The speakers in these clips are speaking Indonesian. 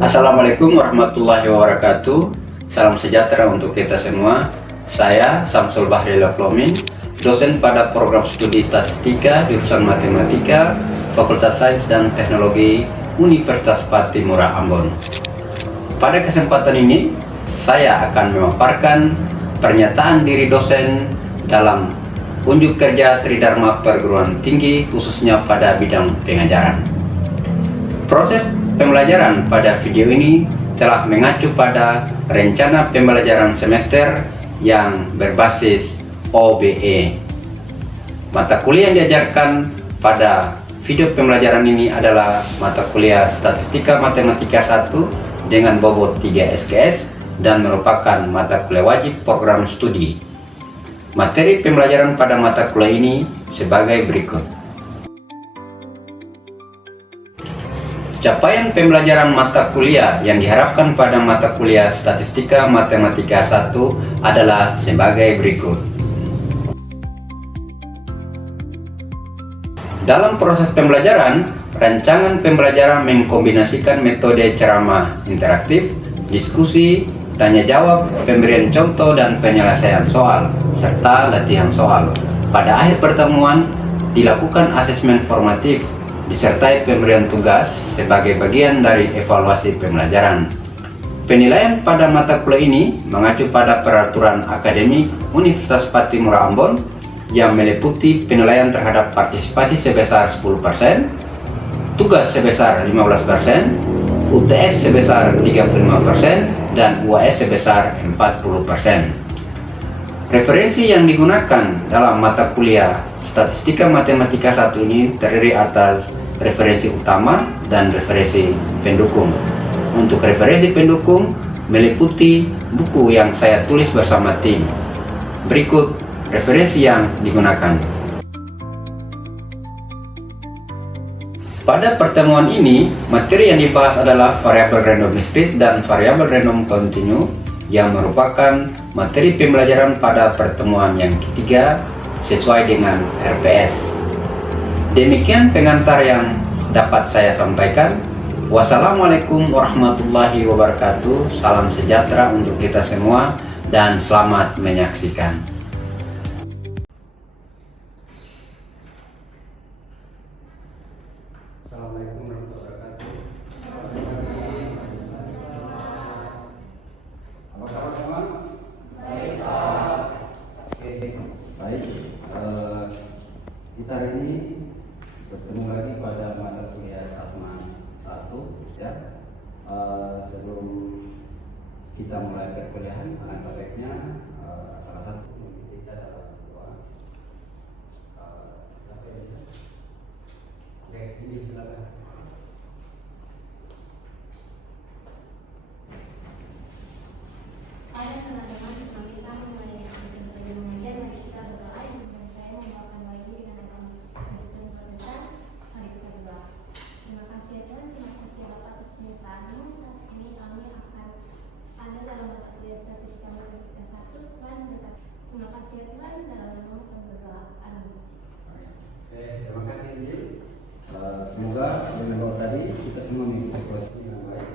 Assalamualaikum warahmatullahi wabarakatuh. Salam sejahtera untuk kita semua. Saya Samsul Bahri Loklomin, dosen pada program studi statistika jurusan matematika Fakultas Sains dan Teknologi Universitas Patimura Ambon. Pada kesempatan ini saya akan memaparkan pernyataan diri dosen dalam unjuk kerja Tridharma Perguruan Tinggi khususnya pada bidang pengajaran. Proses pembelajaran pada video ini telah mengacu pada rencana pembelajaran semester yang berbasis OBE. Mata kuliah yang diajarkan pada video pembelajaran ini adalah mata kuliah Statistika Matematika 1 dengan bobot 3 SKS dan merupakan mata kuliah wajib program studi. Materi pembelajaran pada mata kuliah ini sebagai berikut. Capaian pembelajaran mata kuliah yang diharapkan pada mata kuliah Statistika Matematika 1 adalah sebagai berikut. Dalam proses pembelajaran, rancangan pembelajaran mengkombinasikan metode ceramah interaktif, diskusi, tanya jawab, pemberian contoh dan penyelesaian soal, serta latihan soal. Pada akhir pertemuan, dilakukan asesmen formatif disertai pemberian tugas sebagai bagian dari evaluasi pembelajaran. Penilaian pada mata kuliah ini mengacu pada peraturan akademik Universitas Patimura Ambon yang meliputi penilaian terhadap partisipasi sebesar 10%, tugas sebesar 15%, UTS sebesar 35%, dan UAS sebesar 40%. Referensi yang digunakan dalam mata kuliah Statistika Matematika 1 ini terdiri atas referensi utama dan referensi pendukung. Untuk referensi pendukung meliputi buku yang saya tulis bersama tim. Berikut referensi yang digunakan. Pada pertemuan ini, materi yang dibahas adalah variabel random discrete dan variabel random continue yang merupakan materi pembelajaran pada pertemuan yang ketiga sesuai dengan RPS. Demikian pengantar yang dapat saya sampaikan. Wassalamualaikum warahmatullahi wabarakatuh. Salam sejahtera untuk kita semua dan selamat menyaksikan. Assalamualaikum warahmatullahi wabarakatuh. Apa kabar teman? Baik, Pak. Oke, baik. Kita hari ini bertemu lagi pada mata kuliah Statman 1 ya. Sebelum kita mulai perkuliahan, alangkah baiknya salah satu kita adalah doa. Siapa yang bisa? Next ini silakan. Pada teman-teman sebelum kita mulai mengajar, mari kita berdoa. Sebelum saya membawakan doa ini dengan agama Kristen Protestan, mari kita berdoa. Terima kasih ya Tuhan, terima kasih ya Bapak atas penyertaan-Mu. Saat ini kami akan ada dalam mata kuliah Statistika Matematika 1. Tuhan berkati. Terima kasih ya Tuhan, dalam nama kami berdoa. Amin. Terima kasih Injil. Semoga dengan doa tadi kita semua mengikuti proses dengan baik.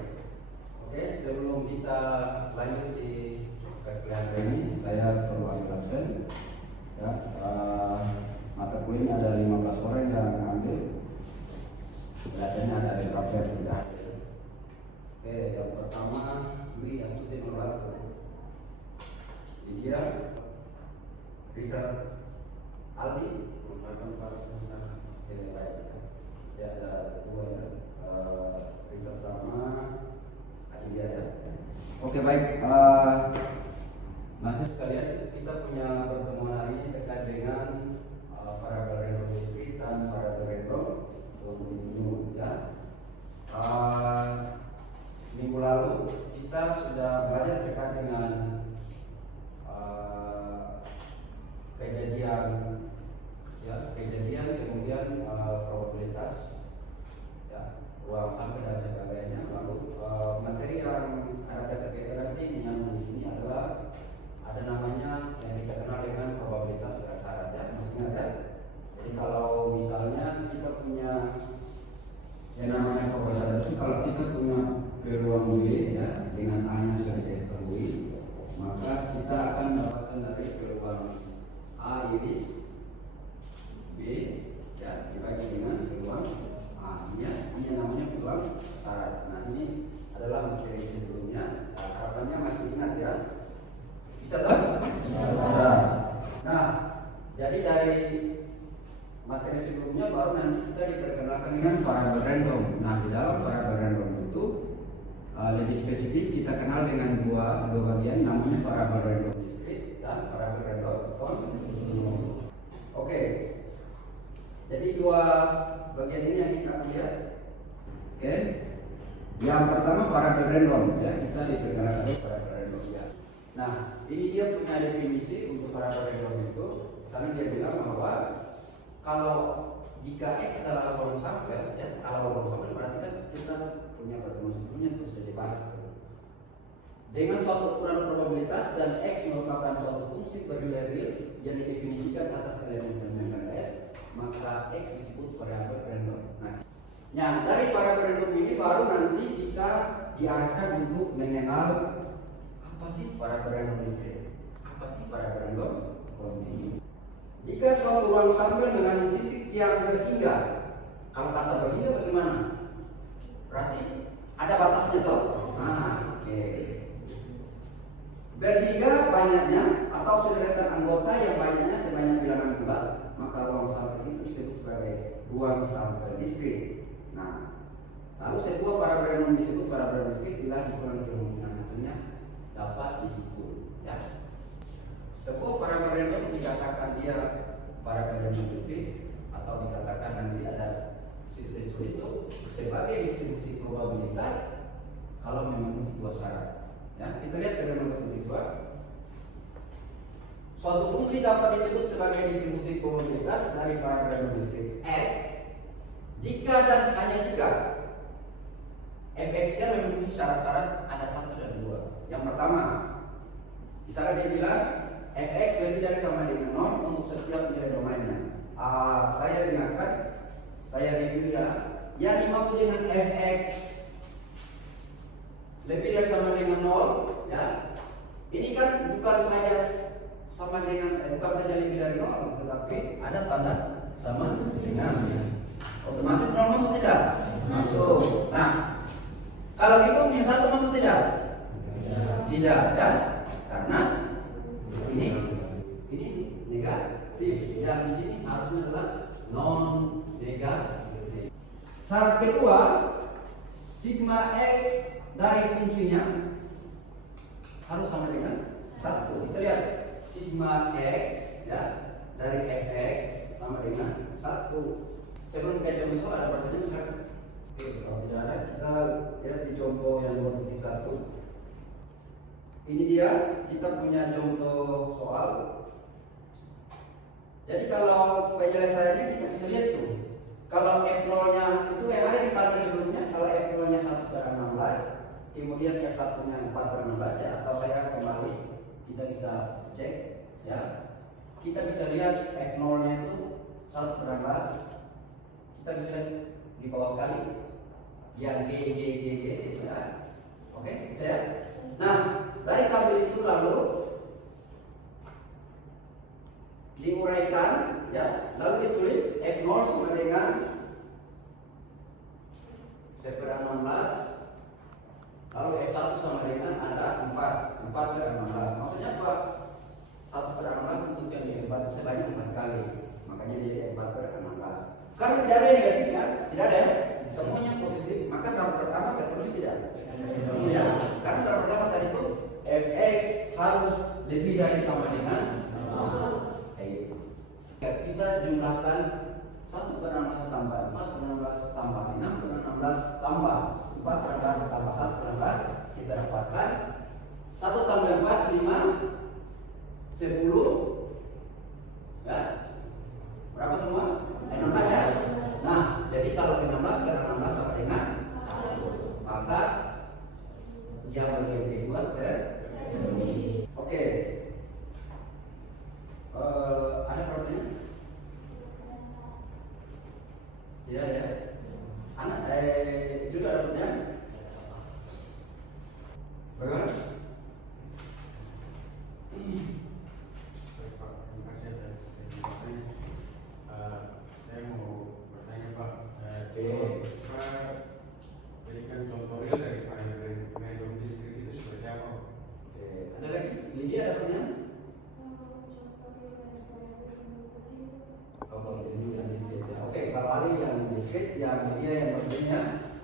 Oke, sebelum kita lanjut di perkuliahan hari ini, saya perlu ambil absen. Ya, mata kuliah ini ada 15 orang yang ambil. Biasanya ada beberapa yang tidak hadir. Oke, yang pertama Dwi Astuti Nurhaliza, Lydia, Rizal Aldi, baik. Ya, ada dua ya, Rizal sama Adilia ya. Oke baik, masih sekalian kita punya pertemuan hari ini terkait dengan variabel random discrete dan variabel random continue ya. Minggu lalu kita sudah belajar terkait dengan kejadian kemudian probabilitas ya, uang sampai dan sebagainya. Lalu materi yang ada terkait yang di sini adalah ada namanya yang kita kenal dengan probabilitas bersyarat ya, masih ingat ya. Jadi kalau misalnya kita punya yang namanya probabilitas itu, kalau kita punya ruang B ya, dengan A-nya sudah diketahui, maka kita akan dapatkan dari peluang A iris B ya dibagi dengan peluang A. Ini namanya peluang syarat. Nah, ini adalah materi sebelumnya. Nah, harapannya masih ingat ya. Bisa tak? Bisa. Nah, jadi dari materi sebelumnya baru nanti kita diperkenalkan dengan variabel random. Nah, di dalam variabel random itu lebih spesifik kita kenal dengan dua bagian, namanya variabel random discrete dan variabel random continuous. Oke. Jadi dua bagian ini yang kita lihat. Oke. Yang pertama variabel random ya, kita diperkenalkan dengan variabel random ya. Nah, ini dia punya definisi untuk variabel random itu. Karena dia bilang bahwa kalau jika X adalah ruang sampel, ya, kalau ruang sampel berarti kan kita punya pertemuan sebelumnya itu sudah dibahas. Dengan suatu ukuran probabilitas dan X merupakan suatu fungsi bernilai real yang didefinisikan atas elemen-elemen S, maka X disebut variabel random. Nah, dari variabel random ini baru nanti kita diarahkan untuk mengenal apa sih variabel random discrete, apa sih variabel random continuous. Jika suatu ruang sampel dengan titik yang berhingga, kalau kata berhingga bagaimana? Berarti ada batasnya toh? Oke. Berhingga banyaknya atau sederetan anggota yang banyaknya sebanyak bilangan bulat, maka ruang sampel itu disebut sebagai ruang sampel discrete. Nah, lalu sebuah variabel random disebut variabel discrete bila dikurangi kemungkinan hasilnya dapat dihitung. Ya. Sebuah variabel random dikatakan dia variabel random discrete atau dikatakan nanti ada situs tulis itu sebagai distribusi probabilitas kalau memenuhi dua syarat. Ya, kita lihat pada nomor 72. Suatu fungsi dapat disebut sebagai distribusi probabilitas dari variabel random discrete X jika dan hanya jika fx-nya memenuhi syarat-syarat ada satu dan dua. Yang pertama, misalnya dia bilang fx lebih dari sama dengan 0 untuk setiap nilai domainnya. Saya ingatkan, saya review ya. Yang dimaksud dengan fx lebih dari sama dengan 0 ya. Ini kan bukan saja sama dengan bukan saja lebih dari 0, tetapi ada tanda sama dengan. Otomatis 0 masuk tidak? Masuk. Nah, kalau gitu yang satu masuk tidak? Tidak ya. Karena ini negatif. Yang di sini harusnya adalah non negatif. Syarat kedua, sigma x dari fungsinya harus sama dengan 1. Kita lihat sigma x ya dari fx sama dengan 1. Sebelum kita contoh ada pertanyaan sekarang. Oke, kalau tidak ada kita lihat di contoh yang 2.1. Ini dia, kita punya contoh soal. Jadi kalau penyelesaiannya kita bisa lihat tuh. Kalau F0-nya itu yang ada di tabel sebelumnya, kalau F0-nya 1/16, kemudian F1-nya 4/16 ya, atau saya kembali kita bisa cek ya. Kita bisa lihat F0-nya itu 1/16. Kita bisa lihat di bawah sekali yang G ya. Oke, saya. Nah, dari tabel itu lalu diuraikan ya, lalu ditulis F0 sama dengan 1/16, lalu F1 sama dengan ada 4/16. Maksudnya apa? 1/16 untuk yang di F4 itu sebanyak 4 kali, makanya dia 4/16. Karena tidak ada yang negatif ya, tidak ada ya, semuanya positif, maka syarat pertama terpenuhi tidak? Ya, karena syarat pertama tadi itu fx harus lebih dari sama dengan kita jumlahkan 1/16 tambah 4/16 tambah 6/16 tambah 4/16 tambah 1/16, kita dapatkan 1 tambah 4 5 10 ya, berapa semua? 16 ya. Nah, jadi kalau 16 kali 16 sama dengan 1, maka yang bagian kedua terpenuhi. Oke. Ada pertanyaan? Tidak ya. Anak juga ada pertanyaan?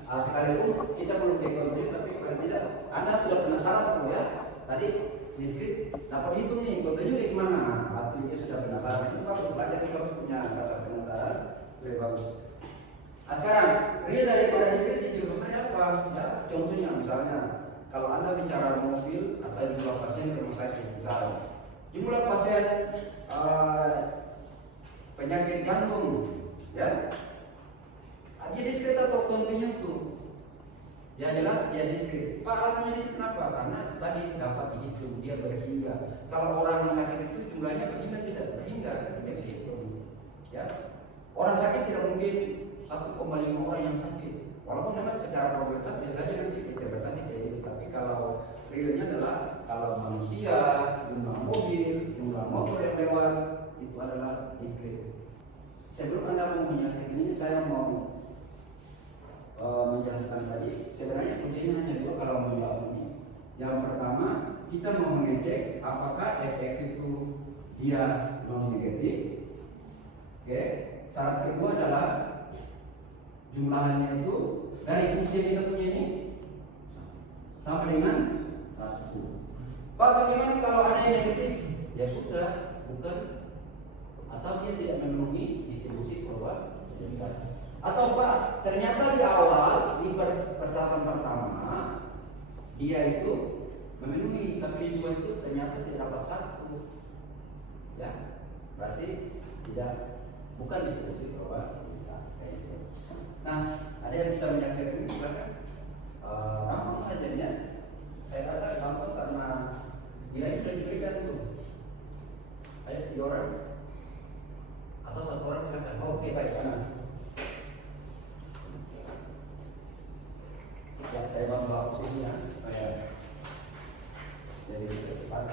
sekalipun kita belum ke kontennya, tapi paling tidak Anda sudah penasaran tuh ya. Tadi di script dapat hitung nih kontennya kayak gimana. Artinya sudah penasaran. Itu bagus, belajar kita harus punya rasa penasaran, lebih bagus. Sekarang real daripada di script itu maksudnya apa? Ya, contohnya misalnya kalau Anda bicara mobil atau jumlah pasien di rumah sakit, misalnya jumlah pasien penyakit jantung, ya. Dia diskret atau kontinu tuh? Ya jelas dia diskret. Pak alasannya diskret kenapa? Karena itu tadi dapat dihitung, dia berhingga. Kalau orang sakit itu jumlahnya berhingga tidak berhingga, kita bisa hitung. Ya, orang sakit tidak mungkin 1,5 orang yang sakit. Walaupun memang secara probabilitas biasanya nanti interpretasi kayak gitu. Tapi kalau realnya adalah kalau manusia, jumlah mobil, jumlah motor yang lewat itu adalah diskret. Sebelum Anda mau menyelesaikan ini, saya mau menjelaskan tadi. Sebenarnya kuncinya hanya dua kalau mau jawab ini. Yang pertama, kita mau mengecek apakah fx itu dia non negatif. Oke. Syarat kedua adalah jumlahannya itu dari fungsi yang kita punya ini sama dengan 1. Pak, bagaimana kalau ada yang negatif? Ya sudah, bukan, atau dia tidak memenuhi distribusi probabilitas. Atau Pak, ternyata di awal di persyaratan pertama dia itu memenuhi, tapi di itu ternyata tidak dapat 1. Ya, berarti tidak, bukan distribusi probabilitas kayak gitu. Nah, ada yang bisa menyaksikan ini bukan? Gampang saja ya. Saya rasa gampang karena dia ini sudah diberikan tuh. Ayo 3 orang atau 1 orang silakan. Oke, baik, Anas. Ya, saya bantu sini ya, supaya jadi cepat.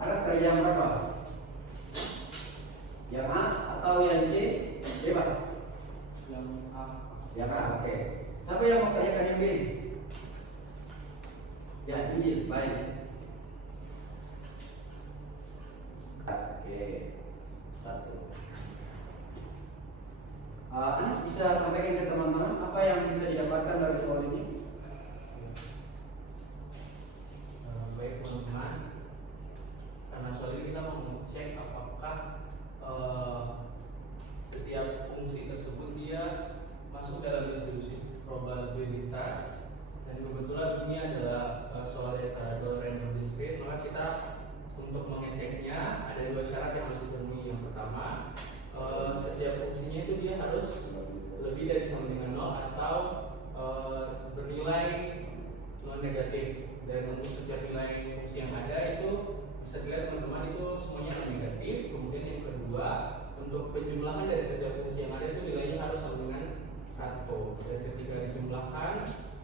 Anas kerja jam berapa? Yang A atau yang C? Bebas. Yang A. Yang A, oke. Siapa yang mau kerjakan yang B? Ya, ini baik. Oke, 1. Anas bisa sampaikan ke teman-teman apa yang bisa didapatkan dari soal ini? Baik teman-teman, karena soal ini kita mau cek apakah setiap fungsi tersebut dia masuk dalam distribusi probabilitas, dan kebetulan ini adalah soal variabel random discrete, maka kita untuk mengeceknya ada 2 syarat yang harus dipenuhi. Yang pertama, setiap fungsinya itu dia harus lebih dari sama dengan 0 atau bernilai non negatif. Dan untuk setiap nilai fungsi yang ada itu bisa dilihat teman-teman itu semuanya non negatif. Kemudian yang kedua, untuk penjumlahan dari setiap fungsi yang ada itu nilainya harus sama dengan 1. Dan ketika dijumlahkan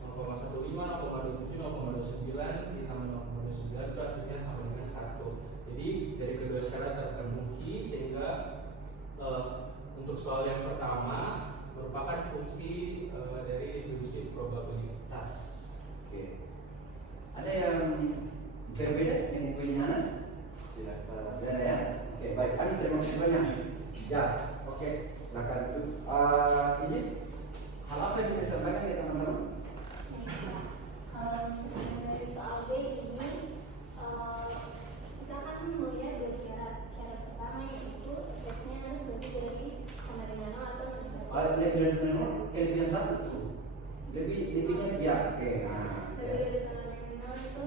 0,15, 0,27, 0,29 ditambah 0,29 itu hasilnya sama dengan 1. Jadi dari kedua syarat terpenuhi, sehingga untuk soal yang pertama merupakan fungsi dari distribusi probabilitas. Oke. Ada yang berbeda dengan pilihan Anas? Tidak. Tidak ada ya? Oke, baik. Anas terima kasih banyak. Ya, oke. Silakan itu. Ini hal apa yang bisa disampaikan ya teman-teman? Dari soal B ini kita kan melihat 2 syarat. Syarat pertama yaitu tesnya harus lebih sama dengan 0 atau Lebih dari 0, kelebihan 1 tuh. Lebihnya ya, oke. Nah, lebih dari sama dengan 0 itu,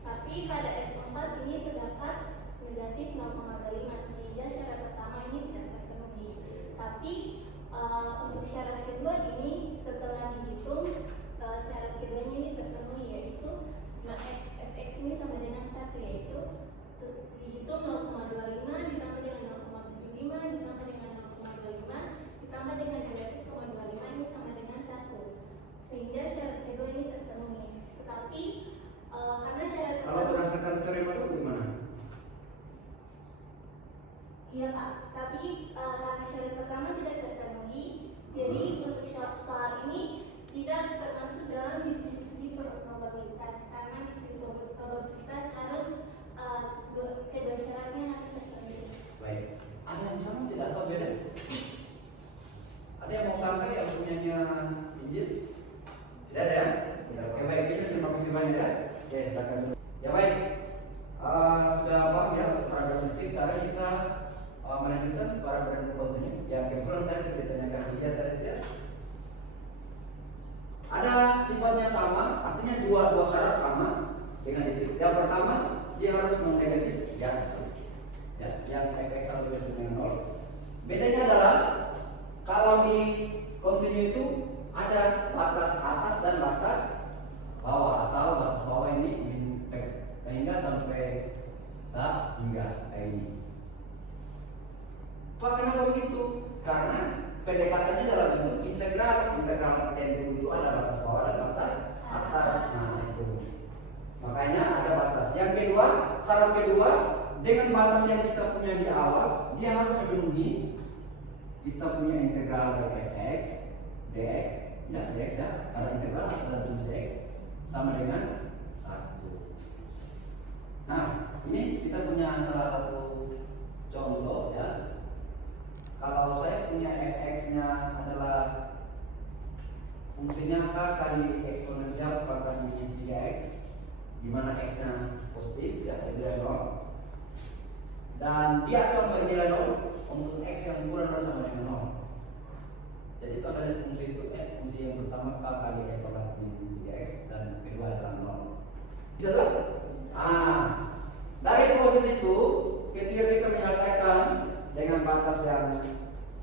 tapi pada F4 ini terdapat negatif 0,25, sehingga syarat pertama ini tidak terpenuhi. Tapi untuk syarat kedua ini setelah dihitung, syarat keduanya ini terpenuhi, yaitu fx ini sama dengan 1, yaitu dihitung 0,25 ditambah dengan 0,75 ditambah dengan 0,25 ditambah dengan negatif 0,25 ini sama dengan 1, sehingga syarat kedua ini terpenuhi. Tetapi karena syarat kalau berdasarkan teorema dulu gimana? iya Pak, tapi karena syarat pertama tidak terpenuhi, jadi untuk soal ini tidak termasuk dalam distribusi probabilitas, karena distribusi probabilitas harus melanjutkan para brand kontinu yang kebetulan tadi seperti tanyakan dia tadi ya. Ada sifatnya sama, artinya dua syarat sama dengan istri. Yang pertama dia harus negatif ya, yang fx sama dengan 0. Bedanya adalah kalau di kontinu itu ada batas atas dan batas bawah, atau batas bawah ini sehingga sampai hingga kayak ini. Pak, kenapa begitu? Karena pendekatannya dalam bentuk integral. Integral N itu ada batas bawah dan batas atas. Nah itu. Makanya ada batas. Yang kedua, syarat kedua, dengan batas yang kita punya di awal, dia harus memenuhi kita punya integral dari fx, dx, dx ya, ada integral ada dx sama dengan 1. Nah, ini kita punya salah satu contoh ya. Kalau saya punya fx-nya adalah fungsinya k kali eksponensial pangkat minus 3x, di mana x-nya positif ya, jadi 0. Dan dia akan bernilai 0 untuk x yang kurang atau sama dengan 0. Jadi itu adalah fungsi itu fungsi yang pertama k kali pangkat minus 3x dan kedua adalah 0. Jelas? Dari proses itu ketika kita menyelesaikan dengan batas yang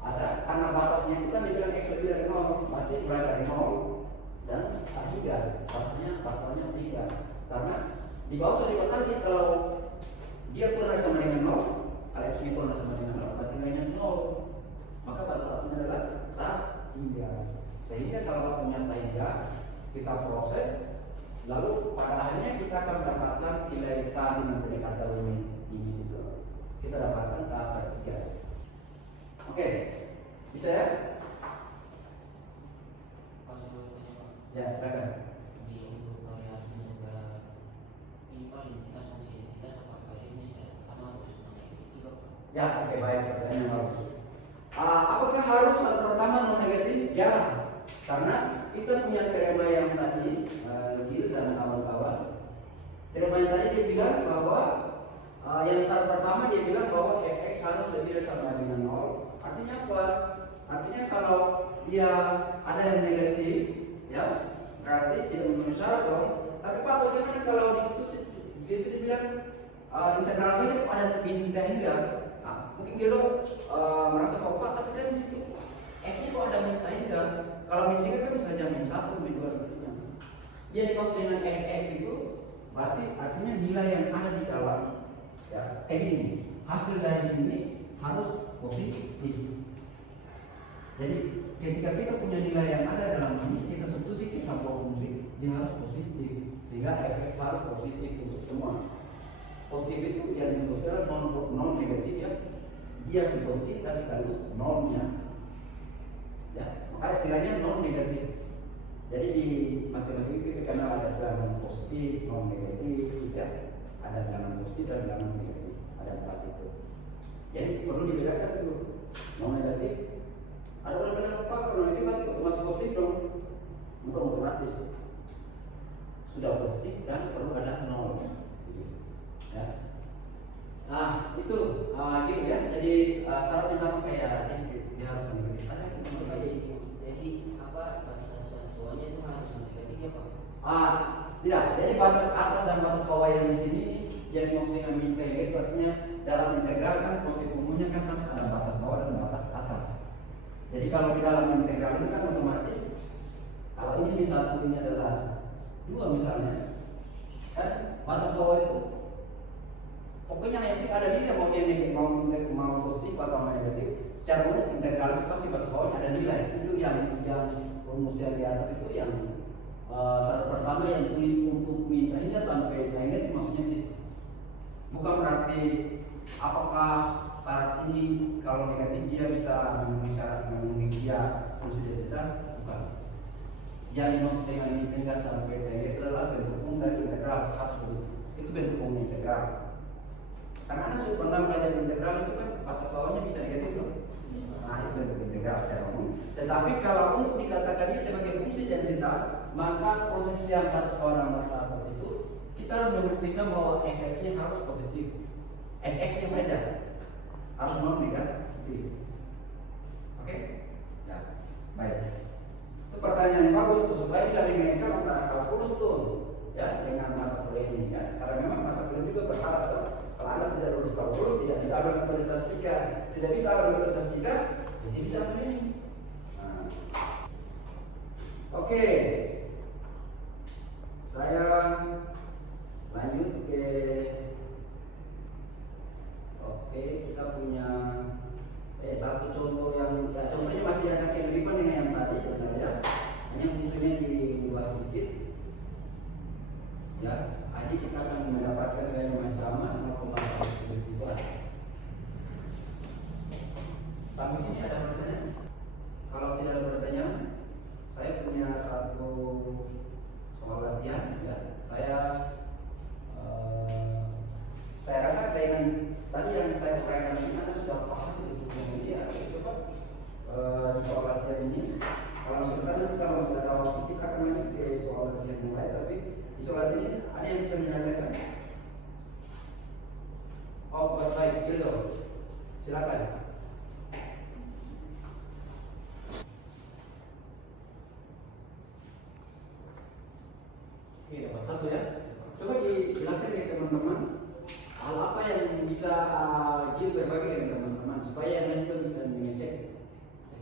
ada, karena batasnya itu kan dibilang x lebih dari 0, berarti mulai dari 0 dan 3, batasnya 3. Karena di bawah sudah dibatasi kalau dia kurang sama dengan 0, kalau x-nya kurang sama dengan 0, berarti nilainya 0. Maka batasnya adalah 3. Sehingga kalau batasnya 3, kita proses, lalu pada akhirnya kita akan mendapatkan nilai k dengan pendekatan ini itu. Kita dapatkan k per 3. Oke, bisa ya? Ya, silakan. Di untuk variasi negara ini Pak, densitas fungsi densitas apakah ini sama harus negatif juga? Ya, oke, baik, pertanyaan bagus. Apakah harus pertama non negatif? Ya, karena kita punya teorema yang tadi, Gil dan kawan-kawan. Teorema yang tadi dia bilang bahwa yang syarat pertama dia bilang bahwa fx harus lebih dari sama dengan 0. Artinya apa? Artinya kalau dia ada yang negatif, ya berarti tidak memenuhi syarat dong. Tapi Pak, bagaimana kalau di situ dibilang integralnya ada bintang hingga? Mungkin dia merasa bahwa Pak, tapi kan di situ x-nya kok ada bintang hingga? Kalau min 3 kan bisa saja min 1, min 2 gitu. Yang dimaksud dengan fx itu berarti artinya nilai yang ada di dalam ya kayak gini. Hasil dari sini harus positif. Jadi ketika kita punya nilai yang ada dalam sini, kita substitusi sama fungsi, dia harus positif. Sehingga fx harus positif untuk semua. Positif itu yang dimaksudkan non negatif ya. Dia positif dan sekaligus nolnya. Ya, maka istilahnya non negatif. Jadi di matematika kita kenal ada bilangan positif, non negatif, ya. Ada bilangan positif dan bilangan negatif. Ada 4 itu. Jadi perlu dibedakan tuh non negatif. Ada orang bilang apa kalau negatif berarti otomatis positif dong? Bukan otomatis. Sudah positif dan perlu ada 0. Ya. Nah itu gitu ya. Jadi syaratnya sama kayak dia harus negatif. Ada Jadi apa batasan soalnya itu harus negatif ya Pak? Tidak. Jadi batas atas dan batas bawah yang di sini yang dimaksud dengan min itu artinya dalam integral kan konsep umumnya kan harus ada batas bawah dan batas atas. Jadi kalau di dalam integral ini kan otomatis kalau ini satu ini adalah 2 misalnya, kan batas bawah itu pokoknya yang ada di dia mau dia negatif mau positif atau negatif, secara umum integral itu pasti batas bawahnya ada nilai. Itu yang rumus yang di atas itu yang syarat pertama yang tulis untuk mintanya sampai hingga itu maksudnya sih. Bukan berarti apakah syarat ini kalau negatif dia bisa memenuhi syarat memenuhi dia fungsi delta, bukan. Yang dimaksud dengan integral sampai hingga itu adalah bentuk umum dari integral harus itu bentuk umum integral. Karena Anda sudah pernah belajar integral itu kan batas bawahnya bisa negatif loh. Nah itu bentuk integral secara umum. Tetapi kalau untuk dikatakan ini sebagai fungsi densitas, maka proses yang batas bawah dan batas atas itu kita harus membuktikan bahwa fx-nya harus positif. Fx-nya saja. harus non negatif. Oke? Ya, baik. Itu pertanyaan yang bagus tuh, supaya bisa dimainkan antara kalkulus tuh ya dengan mata kuliah ini ya. Karena memang mata kuliah juga berharap tuh, kalau Anda tidak lulus kalkulus, tidak bisa ambil metode statistika, tidak bisa ambil metode statistika, jadi bisa ambil ini. Nah. Oke. Saya lanjut ke kita punya satu contoh yang ya, contohnya masih ada kemiripan dengan yang tadi sebenarnya, hanya fungsinya diubah sedikit. Ya, jadi kita akan mendapatkan nilai yang sama 0,173. Sampai sini ada pertanyaan? Kalau tidak ada pertanyaan, saya punya satu soal latihan. Ya, saya rasa dengan tadi yang saya uraikan ini Anda sudah paham itu kemudian coba di soal latihan ini kalau sebenarnya kalau masih ada waktu kita akan lanjut ke soal latihan yang lain, tapi di soal latihan ini ada yang bisa menyelesaikan. Oh baik, Gildo, silakan. Oke, dapat satu ya. Coba dijelaskan ke teman-teman hal apa yang bisa Gil berbagi dengan teman-teman supaya yang lain juga bisa mengecek.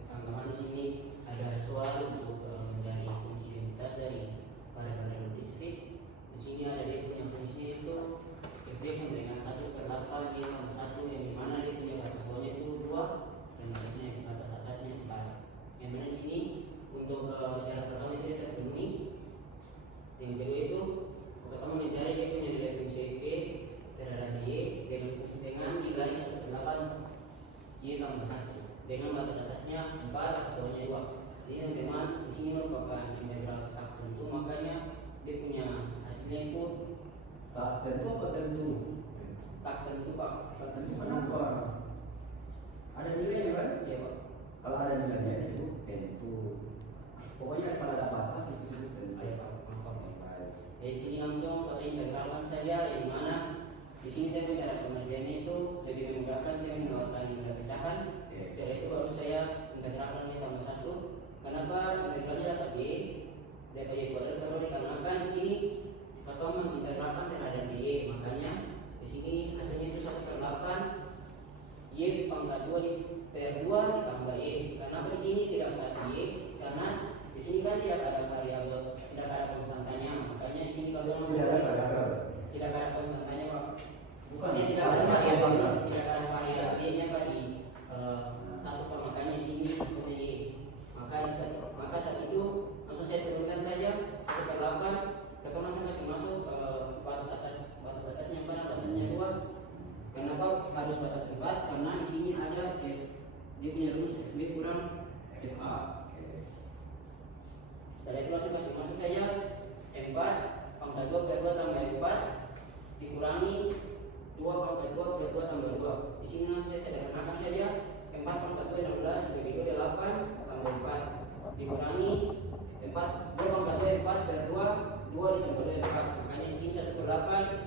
Teman-teman di sini ada soal untuk mencari fungsi densitas dari variabel diskrit. Di sini ada dia punya fungsi itu ekspresi dengan 1/8 dia tambah 1 yang dimana dia punya batas bawahnya itu 2 dan batas atasnya 4. Yang mana di sini untuk syarat pertama itu dia terpenuhi. Yang kedua itu pertama mencari dia punya nilai fungsi V terhadap Y dengan dikali 1/8 Y tambah 1 dengan batas atasnya 4 batas bawahnya 2. Jadi teman-teman di sini merupakan integral tak tentu, makanya dia punya hasilnya itu Tak tentu apa tentu? tak tentu Pak. Tak tentu kenapa? Ada nilainya kan? Iya Pak. Kalau ada nilainya itu tentu. Pokoknya kalau ada batas itu disebut tentu. Baik Pak, maaf. Baik. Dari sini langsung kita integralkan saja, di mana di sini saya punya cara pengerjaannya itu lebih memudahkan. Saya mengeluarkan nilai pecahan. Setelah itu baru saya integralkan Y tambah 1. Kenapa integralnya dapat Y? Dapat Y kuadrat kalau dikarenakan di sini kita mengintegralkan terhadap Y, makanya di sini hasilnya itu 1/8 Y pangkat 2 per 2 ditambah Y. Karena di sini tidak satu Y, karena di sini kan tidak ada variabel, tidak ada konstantanya, makanya di sini kalau tidak ada konstantanya Pak. Bukan, Tidak ada variabelnya Pak di satu per, makanya di sini maksudnya Y. Maka saat itu langsung saya turunkan saja 1/8. Kita masuk batas atasnya 4, batasnya 2. Kenapa harus batas 4? Karena di sini ada F, dia punya rumus FB kurang FA. Setelah itu langsung masuk saja 4 pangkat 2 per 2 tambah 4 dikurangi 2 pangkat 2 per 2 tambah 2. Di sini langsung saya sederhanakan saja 4 pangkat 2 16 per 2 8 tambah 4 dikurangi 2 pangkat 2 4 per 2 ditambah 2 4. Makanya di sini 1/8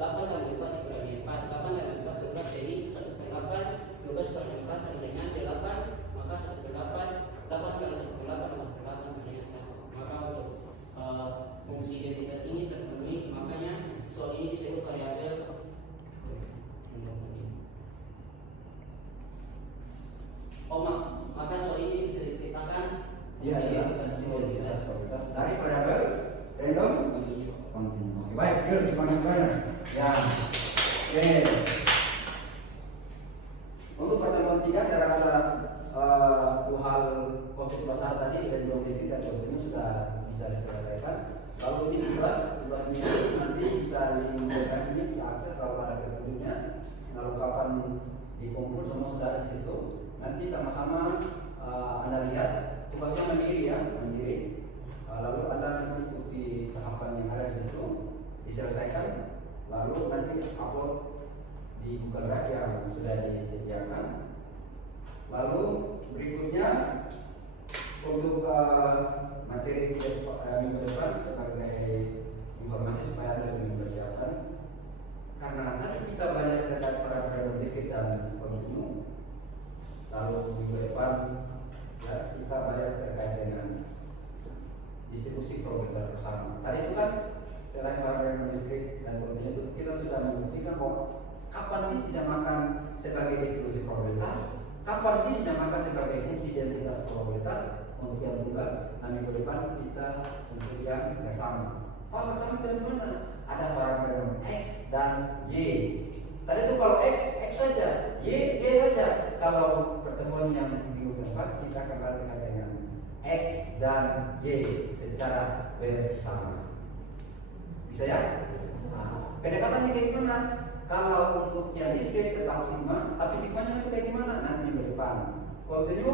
8 tambah 4 dikurangi 4, 8 tambah 4 12, jadi 1/8 12 per 4 sama dengan 8. Maka 1/8 8 kali 1/8 8 sama dengan 1. Maka untuk fungsi densitas ini terpenuhi, makanya soal ini disebut variabel. Maka soal ini bisa dikatakan fungsi densitas dari variabel random continue. Oke, baik, Gil, terima kasih. Ya, oke. Untuk pertemuan 3 saya rasa dua hal konsep pasar tadi dan domestik dan ini sudah bisa diselesaikan. Lalu ini 11 ini nanti bisa dimudahkan, ini bisa akses kalau ada petunjuknya. Lalu kapan dikumpul semua sudah ada di situ. Nanti sama-sama Anda lihat tugasnya mandiri ya, mandiri. Lalu Anda mengikuti tahapan yang ada di situ, diselesaikan. Lalu nanti upload di Google Drive yang sudah disediakan. Lalu berikutnya untuk materi minggu depan sebagai informasi supaya Anda lebih mempersiapkan. Karena tadi kita belajar tentang parameter diskrit dan kontinu. Lalu minggu depan ya, kita bayar terkait dengan distribusi probabilitas bersama. Tadi itu kan selain variabel distrik dan kontinu itu kita sudah membuktikan bahwa kapan sih dinamakan sebagai distribusi probabilitas, kapan sih dinamakan sebagai fungsi densitas probabilitas untuk yang tunggal. Nah minggu depan kita untuk yang bersama. Oh bersama dari mana? Ada variabel x dan y. Tadi itu kalau x saja, y saja. Kalau pertemuan yang minggu keempat kita akan berkaitan dengan x dan y secara bersama. Bisa ya? Nah, pendekatannya kayak gimana? Kalau untuk yang diskret tentang sigma, tapi sigmanya nanti kayak gimana? Nanti minggu depan. Kontinu,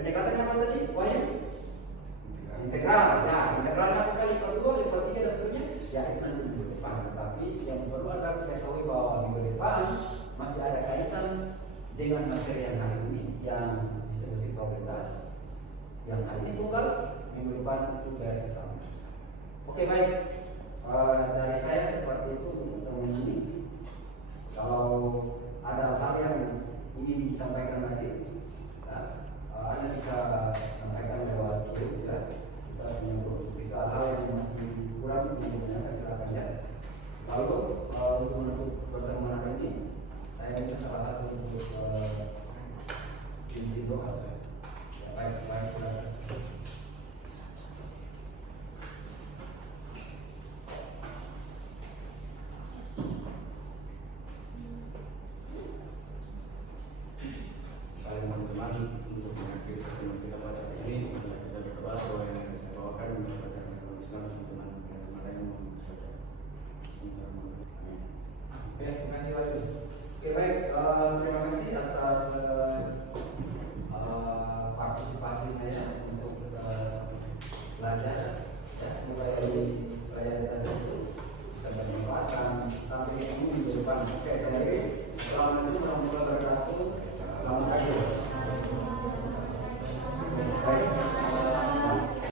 pendekatannya apa tadi? Wahyu? Integral, ya integralnya apa kali? Lipat 2, lipat 3 dan seterusnya. Ya itu nanti minggu depan. Tapi yang perlu adalah kita tahu bahwa minggu depan masih ada kaitan dengan materi yang hari ini, yang distribusi probabilitas. Yang hari ini tunggal, minggu depan itu bersama. Oke baik. Dari saya seperti itu untuk teman ini.